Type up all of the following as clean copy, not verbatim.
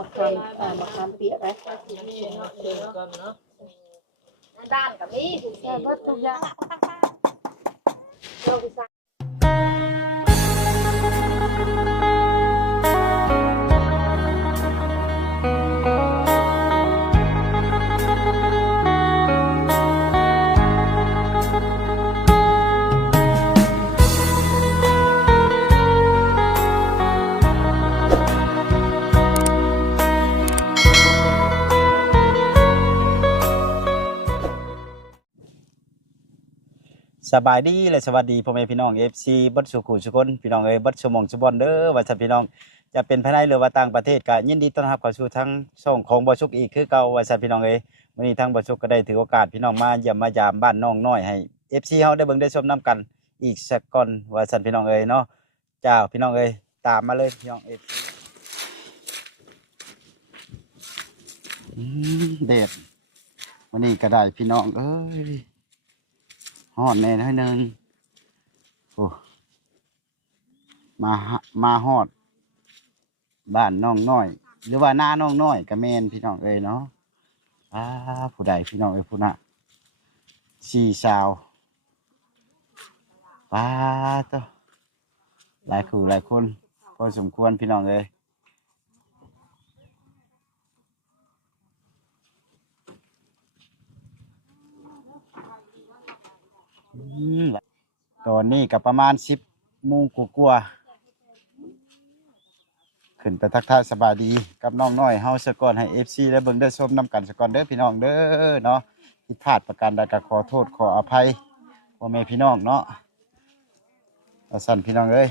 มะขามเปียกไหมด้านกับนี่ใช่ก็ทุกอย่างสบายดีและสวัสดีพ่อแม่พี่น้อง FC บัดสุขุทุกคนพี่น้องเอ้ยบัดสมองสุบอนเด้อว่าซั่นพี่น้องจะเป็นภายในหรือว่าต่างประเทศก็ยินดีต้อนรับเข้าสู่ทั้งช่องของบ่สุกอีกคือเก่าว่าซั่นพี่น้องเอ้ยมื้อนี้ทางบ่สุกก็ได้ถือโอกาสพี่น้องมาเยี่ยมมายามบ้านน้องน้อยให้ FC เฮาได้เบิ่งได้ชมนํกันอีกสักก่อนว่าซั่นพี่น้องเอ้ยเนาะเจ้าพี่น้องเอ้ยตามมาเลยพี่น้อง FC เด็ดวันนี้ก็ได้พี่น้องเอ้ยฮอดแน่น้อยนึงโอ้มาฮอดบ้านน้องน้อยหรือว่าหน้าน้องน้อยก็แม่นพี่น้องเอ้ยเนาะผู้ใดพี่น้องเอ้ยผู้น่ะสี่สาวตัวหลายคู่หลายคนพอสมควรพี่น้องเอ้ยตอนนี้ก็ประมาณ10 โมงกว่าๆขึ้นไปทักทายสบายดีกับน้องน้อยเฮาซะก่อนให้ FC ได้เบิ่งได้ชมนํกันซะก่อนเด้อพี่น้องเด้อเนาะผิดพลาดประการใดก็ขอโทษขออภัยพ่อแม่พี่น้องเนาะเอาสั่นพี่น้องเอ้ย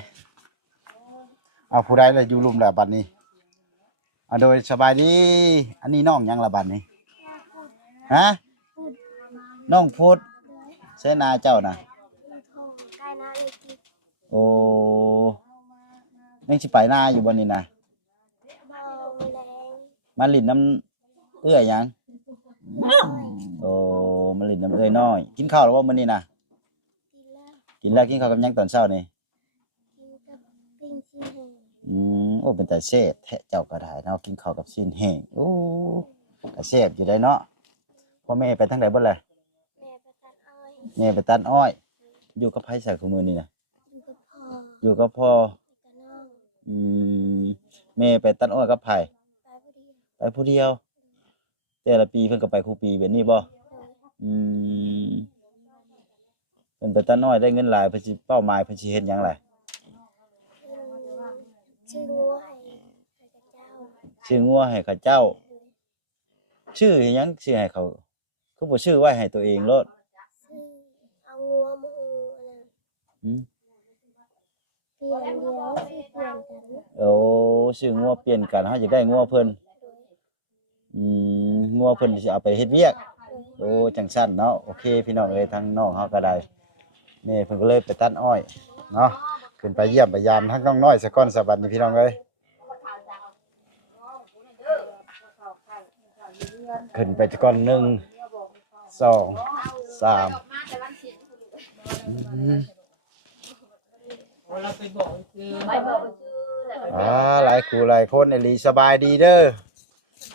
เอาผู้ใดล่ะอยู่รุมแล้วบัดนี้เอาโดยสบายดีอันนี้น้องหยังล่ะบัดนี้ฮะน้องพุทธเสนาเจ้าน่ะโอ้ยังสิไปนาอยู่บ่นี่นะมาลิ้นน้ำเอื้อยหยังโอ้มาลิ้นน้ำเอื้อยน้อยกินข้าวแล้วบ่มื้อนี้นะกินแล้วกินข้าวกับหยังตอนเช้านี่โอ้เป็นแต่แซ่บแท้เจ้าก็ได้เนาะกินข้าวกับชิ้นแห้งโอ้ก็แซ่บอยู่ได้เนาะพ่อแม่ไปทางใดเบิดเลยแม่ไปตัดอ้อยอยู่กับไผใส่คู่มื้อนี้นะอยู่กับพ่อแม่ไปตัดอ้อยกับไผไปผู้เดียวแต่ละปีเพิ่นก็ไปคู่ปีแบบนี้บ่เพิ่นไปตัดอ้อยได้เงินหลายเพิ่นสิเป้าหมายเพิ่นสิเฮ็ดหยังล่ะชื่องัวให้เขาเจ้าชื่อหยังชื่อให้เขาคือบ่ชื่อไว้ให้ตัวเองโลดเอางัวมาเปลี่ยนเดียวสิเปลี่ยนกันโอ้ชื่องัวเปลี่ยนกันเฮาอยากได้งัวเพิ่นงัวเพิ่นสิเอาไปเฮ็ดเวียกโอ้จังซั่นเนาะโอเคพี่น้องเอ้ยทางน้องเฮาก็ได้แม่เพิ่นก็เลยไปตัดอ้อยเนาะขึ้นไปเยี่ยมไปยามทั้งน้องน้อยซะก่อนสวัสดีพี่น้องเอ้ยขึ้นไปซะก่อน1 2 3หลายคู่หลายคนไอ้ลีสบายดีเด้อ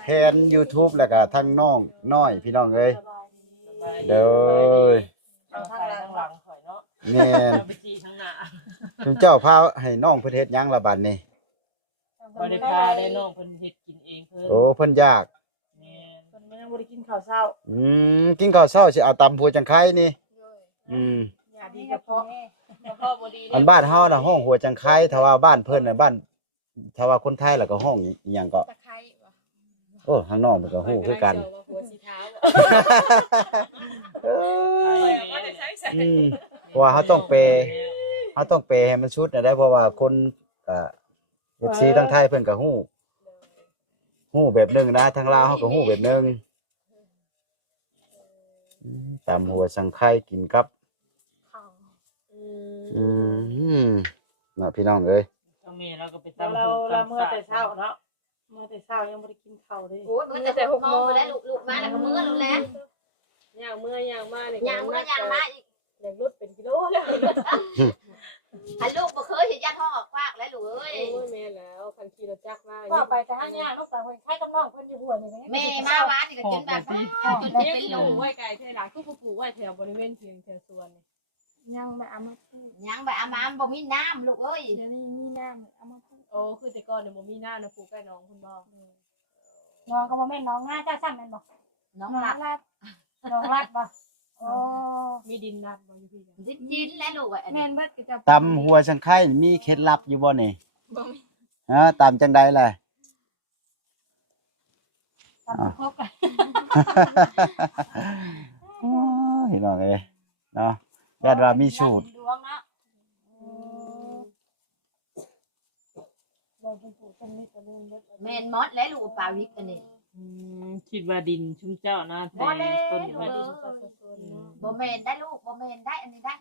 แทน YouTube แล้วก็ทั้งน้องน้อยพี่น้องเอ้ยเด้อทั้งหลังข่อยเนาะแม่นไปจีทั้งหน้าคุณเจ้าพาให้น้องเพิ่นเฮ็ดหยังล่ะบัดนี้บ่ได้พาได้น้องเพิ่นเฮ็ดกินเองเพิ่นโอ้เพิ่นยากแม่นเพิ่นยังบ่ได้กินข้าวเช้ากินข้าวเช้าสิเอาตำผัวจังไคนี่อย่าดีกระเพาะบ่ดีอันบ้านเฮาน่ะห้องหัวจังไคถ้าว่าบ้านเพิ่นน่ะบ้านถ้าว่าคนไทยแล้วก็ห้องอีหยังก็ตะไคร้โอ้ข้างนอกมันก็ฮู้คือกันหัวสีเท้าเพราะว่าเฮาต้องเปให้มันชุดน่ะได้เพราะว่าคนFC ทั้งไทยเพิ่นก็ฮู้แบบนึงนะทางลาวเฮาก็ฮู้แบบนึงตำหัวสังไข่กินกับน่ะพี่น้องเอ้ยทางแม่เราก็ไปตำเราเมื่อแต่เช้าเนาะเมื่อแต่เช้ายังบ่ได้กินข้าวเลยโอ้ยมื้อแต่6 โมงแล้วลูกๆมาแล้วก็มื้อแล้วย่างเมื่อย่างมานี่ย่างมื้อย่างมาอีกอย่างรุดเป็นกิโลแล้ว หันลูกบ่เคยเห็นญาติห้องออกฟากแล้วลูกเอ้ย โอ้ยแม่แล้วคันขี่รถจักรมา ก็ไปแต่ห้างย่างลูกไปเพิ่นใครกับน้องเพิ่นอยู่หัวนี่ แม่มาบ้านนี่ก็จนแบบจน เลี้ย เป็น ง ลู ลู ก กไว้ไกลเท่าไหร่คือปลูกไว้แถวบริเวณเพียงแถวสวนนี่ ยังแบบเอามาพูด ยังแบบอามาบ่มีน้ำลูกเอ้ย เดี๋ยวนี้มีน้ำเอามาพูด โอ้คือแต่ก่อนเนี่ยบ่มีหน้านะปลูกใกล้น้องคุณบ่ น้องก็บ่แม่นน้องง่าเจ้าซ้ำแม่นบ่ น้อง น้อง หลับ รัด น้องรัดบ่โอ้ มีดินนัดบ่อยู่พี่กัน ยินแล้วลูกอ่ะ แม่นเบิดก็จะ ตำหัวสังไข่มีเคล็ดลับอยู่บ่นี่ฮะตำจังใดล่ะ ตามครบกัน โอ้ยน้องเอ้ยเนาะญาติว่ามีสูตร ดวงเนาะบ่เป็นผู้สนิทกันเลยเบิด แม่นมอดแล้วลูกปลาวิกอันนี้ คิดว่าดินชุ่มเจ้านะแต่ บ่ได้ ต้น ลูก มัน เอ้ยบ่แม่นได้ลูกบ่แม่นได้อันนี้ได้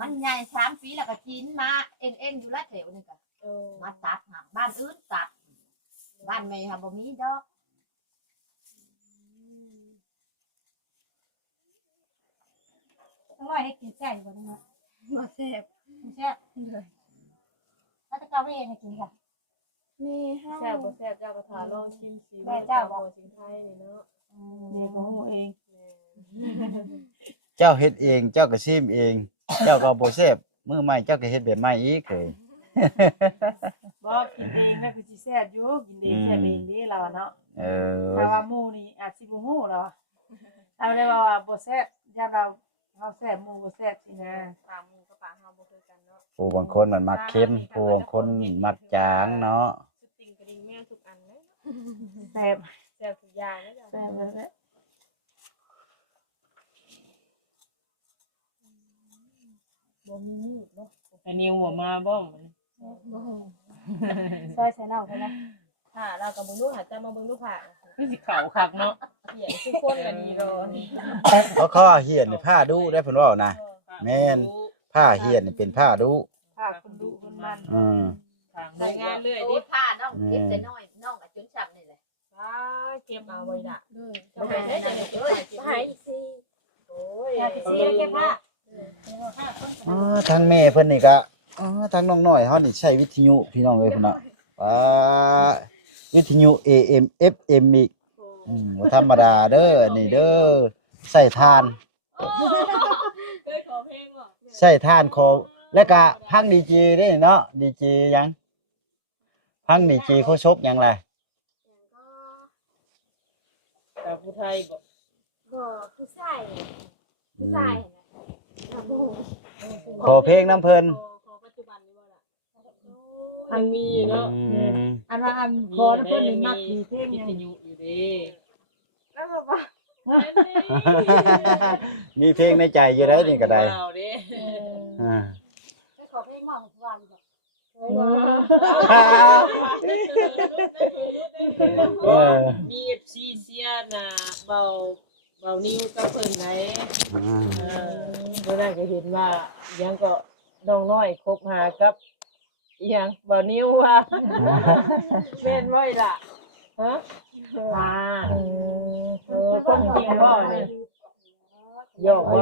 มันใหญ่3ปีแล้วก็กินมาเอ็นอยู่แล้วแถวนึงก็มาตัดหาบ้านอื่นตัดบ้านแม่ค่ะบ่มีดอก ทั้งน้อยให้กินแซ่บอยู่บ่ทั้งน้อย บ่แซ่บ กินแซ่บเลยถ้าจะกลับไปเองให้กินค่ะ แม่เฮา แซ่บบ่แซ่บเจ้าก็ทาลองชิมสิสิงไทยนี่เนาะ เด็กของหนูเอง เจ้าเฮ็ดเองเจ้าก็ชิมเอง เจ้าก็บ่แซ่บมื้อใหม่เจ้าก็เฮ็ดแบบใหม่อีกเอ้ย บ่กินเองนะคือสิแซ่บอยู่กินเองแซ่บเองเด้เราอะเนาะ เออ ถ้าว่าหมู่นี่อาจสิบ่ฮู้แล้วอะเอาได้ว่าบ่แซ่บยามเราแซ่บหมู่บ่แซ่บสินะ ปลาหมูกับปลาเฮาบ่คือกันเนาะ ผู้บางคนมันมักเค็มผู้บางคนมักจางเนาะ สุดติ่งกระดิ่งแม่ทุกอันเลย แซ่บ แซ่บทุกอย่างเลยจ้ะ แซ่บนั่นแหละ บ่มีมีดบ่ อันนี้หัวมาบ่มัน ซอยใส่น้องเพิ่นนะ ค่ะเราก็บ่รู้หาจะมาเบิ่งดูค่ะ คือสิขาวคักเนาะ เหี้ยทุกคนก็ดีรอ เขาว่าเหียนนี่ผ้าดูได้เพิ่นเว้านะแม่นผ้าเหียนนี่เป็นผ้าดู ถ้าคุณดุคุณมัน ทาง ใส่งานเลย โอ้ ดิ ยผ้าน้องเก็บแต่น้อยน้องก็จนช้ำนี่แหละ เก็บเอาไว้ล่ะ เด้อ จะไปได้จังได๋เก็บไว้เก็บ หา ไว้ อีกสิ โอ้ย อยากสิเสียเก็บผ้า อ๋อทางแม่เพิ่นนี่ก็อ๋อทางน้องน้อยเฮานี่ใช้วิทยุพี่น้องเอ้ยพุ่นน่ะวิทยุ AM FM อีกบ่ธรรมดาเด้อนี่เด้อใส่ทาน เคยขอเพลงบ่ ใส่ทานขอแล้วก็พังดีเจได้เนาะดีเจยังพังดีเจเขาชบยังไง แต่ผู้ไทยบ่ บ่ผู้ชายผู้ชายนะบ่ ขอเพลงน้ำเพิ่น ขอปัจจุบันนี่บ่ล่ะอันมีอยู่เนาะ อันว่าอันขอแล้วเพิ่นนี่มักดีเพลง วิ หยัง ทยุอยู่เด้ แล้วก็ว่า มีเพลงในใจอยู่ได้นี่ก็ได้ เอาเด้ ไปขอเพลงหม่องทุกวันบ่ เออ มี FC เสียน่ะเบานิ้วกับเพิ่นไหนเมื่อนั้นก็เห็นว่ายังก็น้องน้อยคบหากับอีหยังเบานิ้วว่าแม่นบ่ล่ะฮะคนจริงบ่นี่หยอกบ่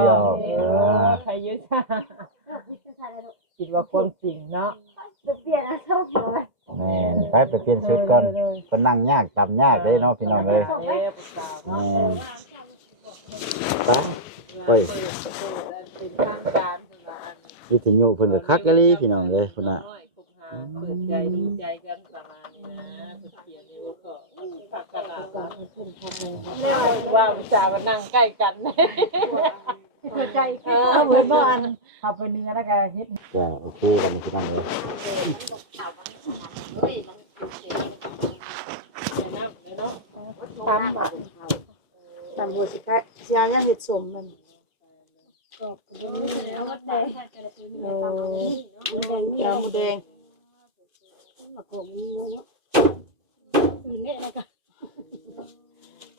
ใครเยอะจ้าคิดว่าความจริงเนาะ เปลี่ยนอาชีพเลย แม่นไปเปลี่ยนชุดก่อนเพิ่นนั่งยากตำยากเด้เนาะพี่น้องเอ้ย เอ๊ะปรึกษา แม่ เนาะ นไป เป็นทางการเพิ่นว่าอัน วิทยุเพิ่นก็คักกะลีพี่น้องเอ้ยพุ่นน่ะ น้อยคบหาเปิดใจดูใจกันประมาณนี้นะเพิ่นเขียนในว่าก็คักกันว่าวิชามันนั่งใกล้กัน เข้าใจเหมือนบ่อันขับไปเนื้อแล้วก็เฮ็ด ก็โอเคกันพี่น้องเอ้ย เฮ้ยมันเสีย ตำอ่ะตำหัวสิกะเสียยังเฮ็ดสมมันยาหมูแดง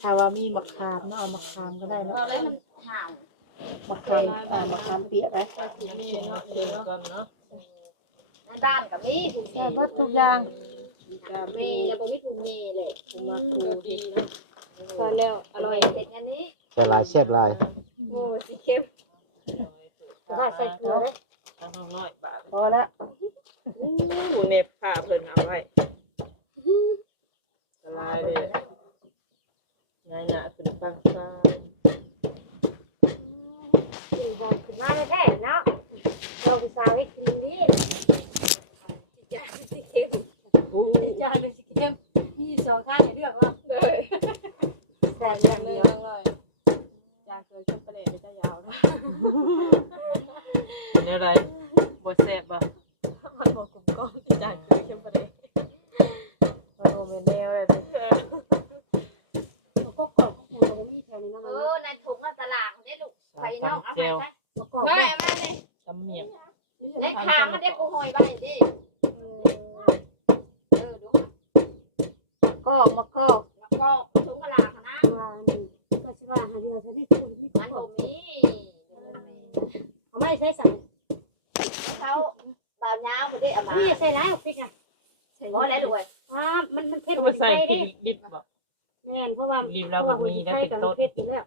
ถ้าว่ามีมะขามเนาะเอามะขามก็ได้เนาะ เอาเลยมันห่าว มะขามมะขามเปียกไหม นี่เนาะเดินกันเนาะ ในบ้านก็มีถุง ใช่เบิดทุกอย่าง เมย์แล้วบ่มีถุงเมย์เลย มาคูดีนะ พอแล้วอ อ ร่ ร่ อ อย ยเด็ดอันนี้ ใส่หลายแซ่บหลาย โอ้สิเข้ม ถ้าใส่เกลือได้ ทางน้อยบาท อ๋อ ม่นแนวเลย ก็กรอบยังบ่มีแถวนี้นะ ในถุงตลาดได้ลูกไปนอกเอาไปไป กรอบ ไปมาเลย ตำเมียง ในคางมันได้กูหอยใบดิดูก็มาก็แล้วก็ถุงตลาดนะ ว่านี่ก็สิว่าหาเดียวซะที่คนที่ มันบ่มี เอาไม่ใช่สั่ง เขาบ่าวยาวบ่ได้เอามา นี่ใส่แล้วพริกอ่ะ บ่ได้รวย มันเผ็ด ก็ บ่ ใส่ ใส่ กิ ดิ นดิบบ่ แม่นเพราะว่า รีบแล้วแบบนี้นะเป็นต้น เผ็ดอยู่แล้ว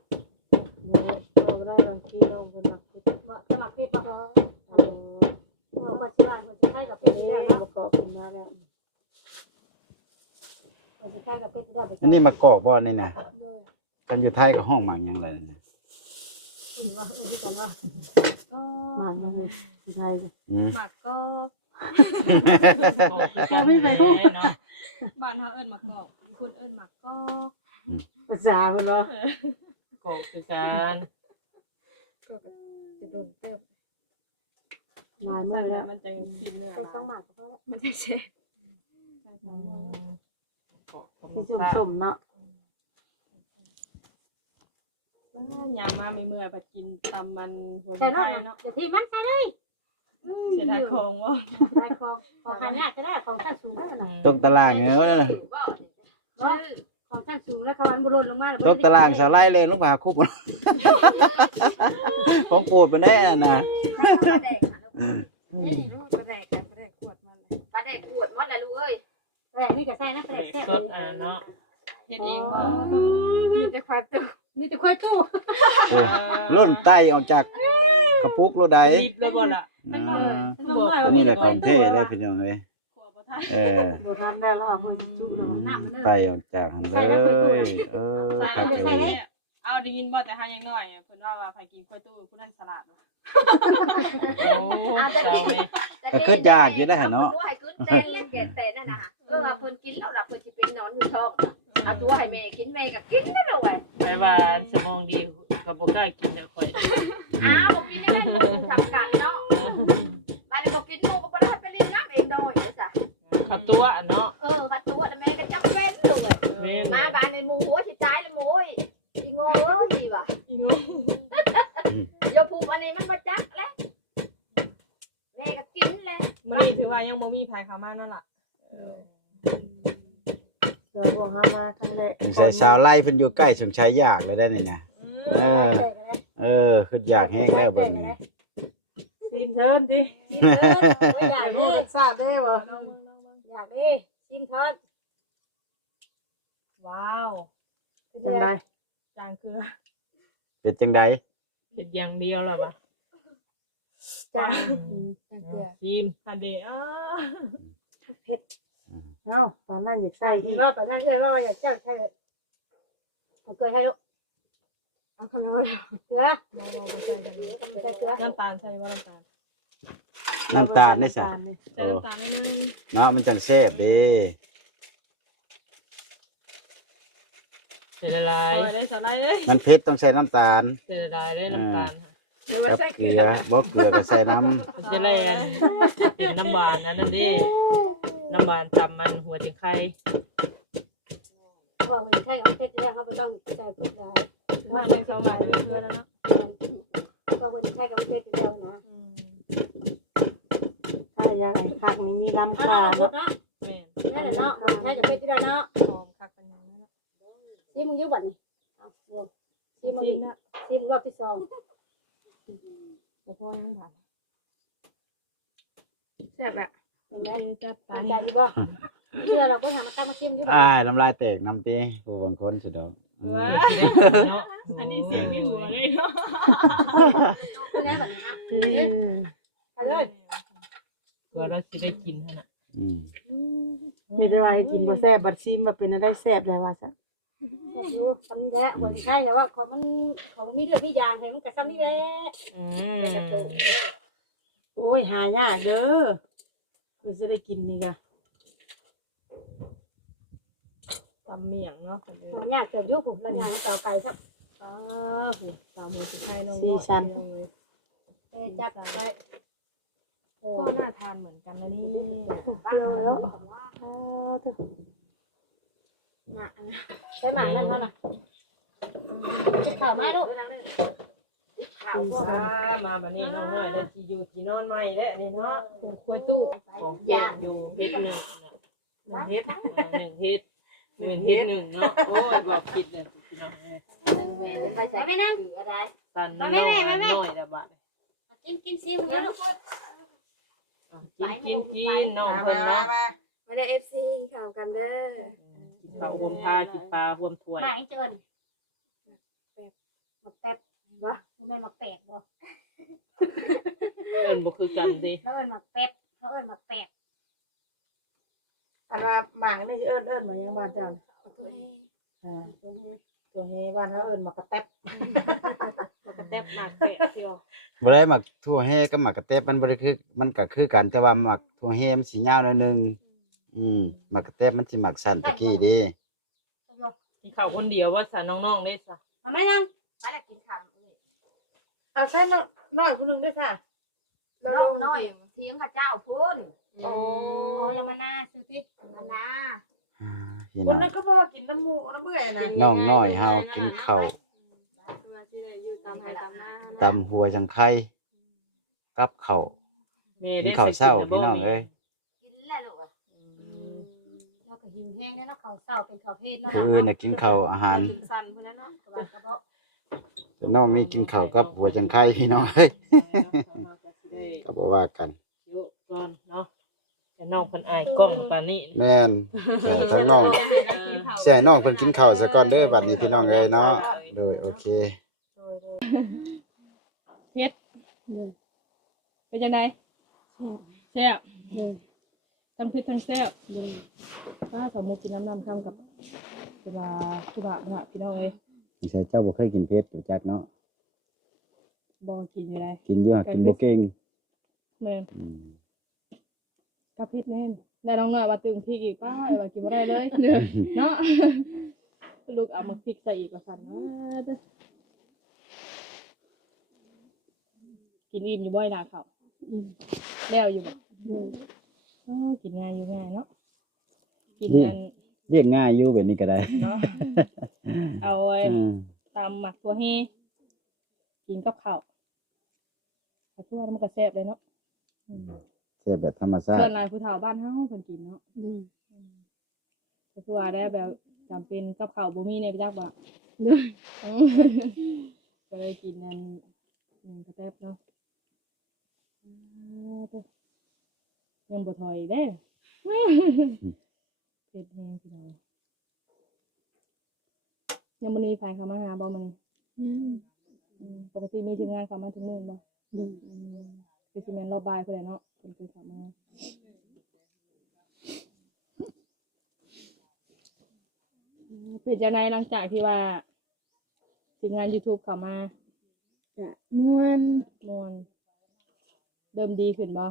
เราได้บางทีเราเป็นหลักที่ ว่าสมัครเผ็ดบ่ก็สิว่าคนสิใช้กับเผ็ดแล้ว ประกอบขึ้นมาแล้ว คนสิใช้กับเผ็ดแล้ว อันนี้มากอกบ่นี่นะกันอยู่ไทยกับห้องหมักหยังไรนะ มาเลยสิใช้ หมักก็ ไม่ไปพูดเนาะ บ้านเฮาเอิ้นหมักกอกคุณเอิ้นหมักก็ ภาษาคนเนาะกอกคือการ จะโดนเติบ มา ใส่ เมื่อ แล้ แล้ว ว มันจะกินเนื้อ เป็น ห ต้อง ลาย หมักก็ มันจะเช็ด กอกธรรม เป็น ชาติ สุ่มเนาะ ยามมามีเมื่อไปกินตำมันหัว แต่ ไข่ เนาะ เนาะ จะที่มันใส่เลย เสียดายของว่า ใส่ของหันยากจะได้ของชั้นสูงแล้วนะ ตกตารางเงี้ยนะ ของชั้นสูงแล้วเขาอันบุรุษลงมา ตกตารางสาไล่เลยลูกหาคุบของปูดไปแน่นะ นี่ลูกกระแดกกันกระแดกขวดมันเลย ปลาได้ขวดหมดแล้วลูกเอ้ย แต่นี่ก็ใส่นะแปลกแซ่บ สดอ่ะเนาะ เฮ็ดเองบ่มีแต่ความตุ นี่จะค่อยตู้ รุ่นไตออกจากกระปุกรถใด รีบเลยบ่ล่ะ อันนี้แหละของเท่เลยพี่น้องเลย ขวดบ่ทัน ดูทำได้แล้วเพื่อจุเนาะ ไตออกจากหันเลยครับ ใส่เอาได้ยินบ่แต่หายังน้อยเพิ่นว่าไผกินกล้วยตู้ผู้นั้นสลัด โอ้เจ้านี่ ก็คือยากอยู่ได้เนาะ ตัวให้ขึ้นเต้นเล่นแก่เต้นนั่นน่ะเพิ่นกินแล้วล่ะเพิ่นสิเป็นนอนอยู่ท้องเอาตัวให้แม่กินแม่ก็กินนั่นแหละเว้ย แปลว่าสมองดีก็บ่กล้ากินแล้วค่อย อ้าวบอกกินได้ทำกันเนาะบ้านนี้บอกกินหมูก็บ่ได้ไปเรียนน้ำเองโดยจ้ะ ขับตัวเนาะ ขัดตัวแม่ก็จำเป็นเลยมาบ้านในหมูหัวสิตายแล้วหมูอีโง่สิว่ะ อีโง่ เดี๋ยวผูกอันนี้มันบ่จักแล้วแม่ก็กินเลย มื้อนี้ถือว่ายังบ่มีไผเข้ามานั่นล่ะ พวกหามาครั้งแรก ใส่สาวไล่เพิ่นอยู่ใกล้สงชัยยากเลยได้นี่นะคืออยากแห้งแล้วเบิ่งนี่ ซีนเทินดิ อยาก รู้ ดิ ทราบได้บ่ อยากดิชิมทอด ว้าว เป็นไง จางเกลือ เป็นจังได เฮ็ดอย่างเดียวล่ะบ่ จ้า ซีม อันเดอ เอ้าตอนนั้นอยากใส่ที่รอบตอนนั้นเลยว่าอยากใส่ใช่เอาเกลือให้ลูกเอาขนมเกลือใส่เกลือ น้ำตาลใส่บ่น้ำตาล น้ำตาลนี่ซะ ใส่น้ำตาลนิดนึง เนาะมันจังแซ่บเด้ เสร็จละลาย เอาได้สไลด์เลย มันเผ็ดต้องใส่น้ำตาล เสร็จละลายได้น้ำตาล หรือว่า กับ ใส่ เกลือบ่เกลือก็ใส่น้ มันจะแล่นเป็นน้ำหวานอันนั้นดิน้ำหวานตำมันหัวจิงไข่ บอกว่าใช่เอาเผ็ดแล้วเขาไม่ต้องใส่เกลือ มาเป็นสองบาทเกลือแล้วเนาะ บอกว่าใช่กับเผ็ดแล้วนะ ถ้าอย่างไรคักนี่มีลำ เอา คา เนาะ เนาะ แม่น นั่นแหละเนาะใช่กับเผ็ดแล้วเนาะ หอมคักเป็นยังไงเนาะ ซีมึงยุ่งบ่นี่ซีมึง ซีนนะ ซีมึงรอบที่สอง บ่พอยังผ่านแซ่บแหละ เห็นไหม จัดไป ใจดีบ่เชื่อเราก็ทำมาตั้งมาซีมึงยุ่ง ำน้ำลายแตกน้ำตีผู้บางคนสิดอก ว้า เนาะ อันนี้เสียงที่หัวเลยเนาะ คุณแม่แบบนี้นะไปเลย เพื่อเราสิได้กินหั่นน่ะ มีแต่ว่าให้กินบ่แซ่บบัดซิมมาเป็นอะไรแซ่บแล้วว่าซั่น ดูทำนี่แหละวันใช่แต่ว่าของมันมีเรื่องมีอย่างให้มันกระซ้ำนี่แหละ โอ้ยหายากเด้อคือสิได้กินนี่ก็ ตำเมี่ยงเนาะ ของยากเกิดยุคผมแล้วยางต่อไปครับ ตามมือสุดท้ายน้อง จับไป ก็น่าทานเหมือนกันนะนี่ เปรี้ยวแล้ว ใช้หมากนั่นเท่าน่ะข้าวมาลูก ข้าวพวก มาบัดนี้น้องน้อยได้ที่อยู่ที่นอนใหม่แล้วนี่เนาะคงควยตู้ของแก้มอยู่เฮ็ดหนึ่งน่ะ เฮ็ด หนึ่งเฮ็ดเป็นเฮ็ดหนึ่งเนาะโอ้ยบอกผิดเลยพี่น้องเอ้ย ไปใส่ไม่นั่งอะไร สันน้องน้อยแล้วบัด กินซิมนะลูก กินน้องเพิ่นเนาะ ไม่ได้ FC ข่าวกันเด้อ กินข้าวรวมพากินปลารวมถ้วย มาอีเจินมาแป๊บบ่ไม่มาแปลกบ่ เอิ้นบ่คือกันสิ เขาเอิ้นมาแป๊บเขาเอิ้นมาแปลก อันว่าหมากนี่เอิ้นมายังบ้านเจ้าอ่าตัวเฮบ้านเขาเอิ้นมากระแตบ กระแตบหมากแปะเที่ยว บ่ได้หมักทั่วแห่กับหมักกระเตบมันบ่ได้คือมันก็คือกันแต่ว่าหมักทั่วแห่มันสิยาวหน่อยนึงหมักกระเตบมันสิหมักสั้นตะกี้เด้ กินข้าวคนเดียวว่าซะน้องๆได้ซะ เอาไหมนั่ง ไปแล้วกินข้าว เอาใช่น้อยผู้นึงด้วยค่ะ น้อยเทียงข้าเจ้าพูน โอ้ โอ้ยมาหน้าซื้อสิ มานา พี่ คน น้อง นั้นก็บ่กินน้ำหมูน้ำเบื่อนะ น้องน้อยเฮากินข้าว ตัวที่ได้อยู่ตามให้ตามหน้า ตำหัวจังไข่กับข้าว แม่ กิ ได้ นข้าวเช้าพี่น้องเอ้ย กินแล้วลูกอ่ะ เราก็หิวแห้งแล้วเนาะข้าวเช้าเป็นข้าวเพชรเนาะ ผู้อื่นน่ะกินข้าวอาหาร ถึงสั่นพุ่นนั้นเนาะ กระบอกกระบอก แต่น้องนี่กินข้าวกับหัวจังไข่พี่น้องเอ้ยก็บ่ว่ากัน เยอะก่อนเนาะแต่น้องเพิ่นอายกล้องปานนี้ แม่นทั้งน้องเสียน้องเพิ่นกินข้าวซะก่อนเด้อบัดนี้พี่น้องเอ้ยเนาะโดยโอเค เฮ็ดเป็นจังไดแซ่บทั้งเผ็ดทั้งแซ่บป้าสาวมุกกินน้ำคำกับเวลาสุภาพนะพี่น้องเอ้ย นี่ใช่เจ้าบ่เคยกินเผ็ดรู้จักเนาะ บ่กินอยู่ได้ กินอยู่หากินบ่เก่ง แม่นกับเผ็ดแน่นได้น้องน้อยว่าตึงพริกอีกป้าว่ากินบ่ได้เลยเนาะลูกเอามาพริกใส่อีกว่าซั่นกินอิ่มอยู่บ่อยล่ะเขาแล้วอยู่บ่กินง่ายอยู่ง่ายเนาะกินกัน เรียกง่ายอยู่แบบนี้ก็ได้ เนาะเอาไว้ตำหมักตัวให้กินกับข้าวถ้าทั่วมันก็แซ่บเลยเนาะ แซ่บแบบธรรมชาติ ส่วนหลายผู้เฒ่าบ้านเฮาเพิ่นกินเนาะถ้าทั่วได้แบบจำเป็นกับข้าวบ่มีในจักบ่ก็เลยกินนั่นกระแทบเนาะยังบ่ถอยเด้เผ็ดแฮงพี่น้องยังบ่มีไผเข้ามาหาบ่มื้อนี้ปกติมีทีมงานเข้ามาทุกมื้อบ่คือสิแม่นรอบบ่ายพุ่นแหละเนาะเพิ่นเคยเข้ามาเป็นจังได๋หลังจากที่ว่าทีมงาน YouTube เข้ามา จะม่วน เริ่มดีขึ้นบ่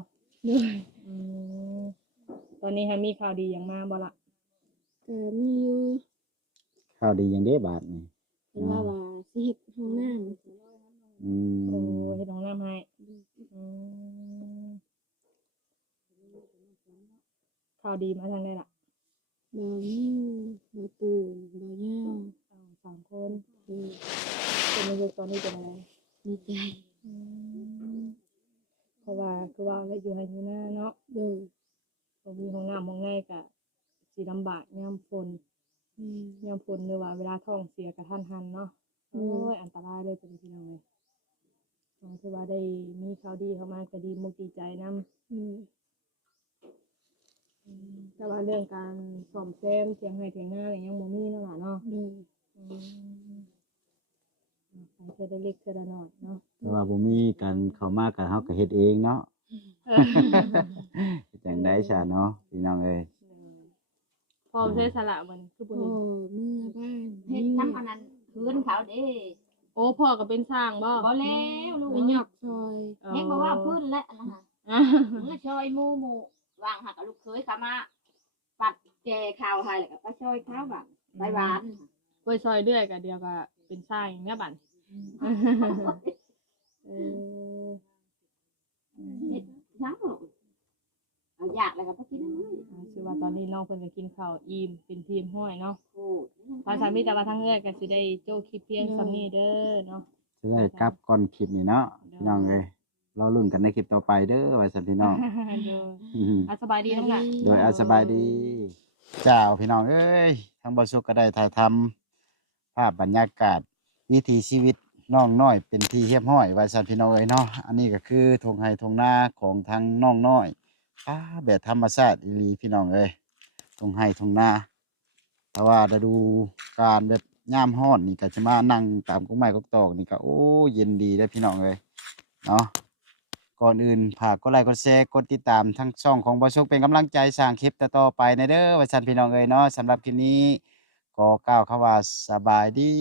ตอนนี้มีข่าวดีอย่างมาบ่ล่ะ ก็มีอยู่ ข้าวดีอย่างเด้บาดนี่ เพิ่นว่าสิเฮ็ดห้องน้ำ โอ้เฮ็ดห้องน้ำให้ข่าวดีมาทางใดล่ะ บ่มีบ่ตูนบ่ยาว 3 คนเป็นรู้สึกตอนนี้เป็นอะไร ดีใจ เพราะว่าคือว่าแล้วอยู่ให้อยู่หน้าเนาะ โดย บ่มีห้องน้ำห้องในก็สิลำบากยามฝนหรือว่าเวลาท้องเสียกระทันหันเนาะโอ้ยอันตรายเลยเป็นพี่น้องเลยคือว่าได้มีข่าวดีเข้ามาก็ดีมุกดีใจนำแต่ว่าเรื่องการซ่อมแซมเถียงให้เถียงหน้าอะไรยังบ่มีเนาะล่ะเนาะไปเทื่อได้เล็กเทื่อได้น้อยเนาะ แต่ว่าบ่มีการเข้ามากันเฮาก็เฮ็ดเองเนาะเฮ็ดจังได๋ซะเนาะพี่น้องเอ้ย พอใช้สละมันคือบ่ โอ้ เห็น เมื่อบ้าน เฮ็ดน้ำอันนั้นพื้นเขาเด้ โอ้พ่อก็เป็นสร้างบ่ บ่แล้วลูก ไปหยอกซอย เฮ็ดบ่ว่าพื้นและอันนั้นน่ะมือช่วยหมู่วางหักกับลูกเคยเขามาปัดแจข้าวให้แล้วก็ไปช่วยเขาบัดไปหวาน ไว้ซอยเรื่อยก็เดียวก็เป็นสร้างอย่างเงี้ยบัดเฮ็ดยังลูก เอาอยากแล้วก็ไปกินน้ำมัน คือว่าตอนนี้น้องเพิ่นก็กินข้าวอิ่มเป็นทีมห้อยเนาะ โอ้ ภาษามีแต่ว่าทั้งเอื้อยก็สิได้โจ้คลิปเพียงซำนี้เด้อเนาะ จะได้กลับก่อนคลิปนี่เนาะพี่น้องเอ้ยเราลุ้นกันในคลิปต่อไปเด้อว่าซั่นพี่น้อง โดยอ่ะสบายดีน้องล่ะ โดยอาสบายดีเจ้าพี่น้องเอ้ยทางบ่สุขก็ได้ถ่ายทำภาพบรรยากาศวิถีชีวิตน้องน้อยเป็นที่เรียบร้อยว่าซั่นพี่น้องเอ้ยเนาะอันนี้ก็คือทงไห้ทงนาของทางน้องน้อยแบบธรรมชาติอีหลีพี่น้องเอ้ยทงไห้ทงนาแต่ว่าฤดูการแบบยามร้อนนี่ก็จะมานั่งตามกุ้งไม้กกตอกนี่ก็โอ้เย็นดีเด้อพี่น้องเอ้ยเนาะ ก่อนอื่นฝากกดไลค์กดแชร์กดติดตามทั้งช่องของบ่สุขเป็นกำลังใจสร้างคลิปต่อๆไปในเด้อว่าซั่นพี่น้องเอ้ยเนาะสำหรับคลิปนี้ก็กล่าวคำว่าสบายดี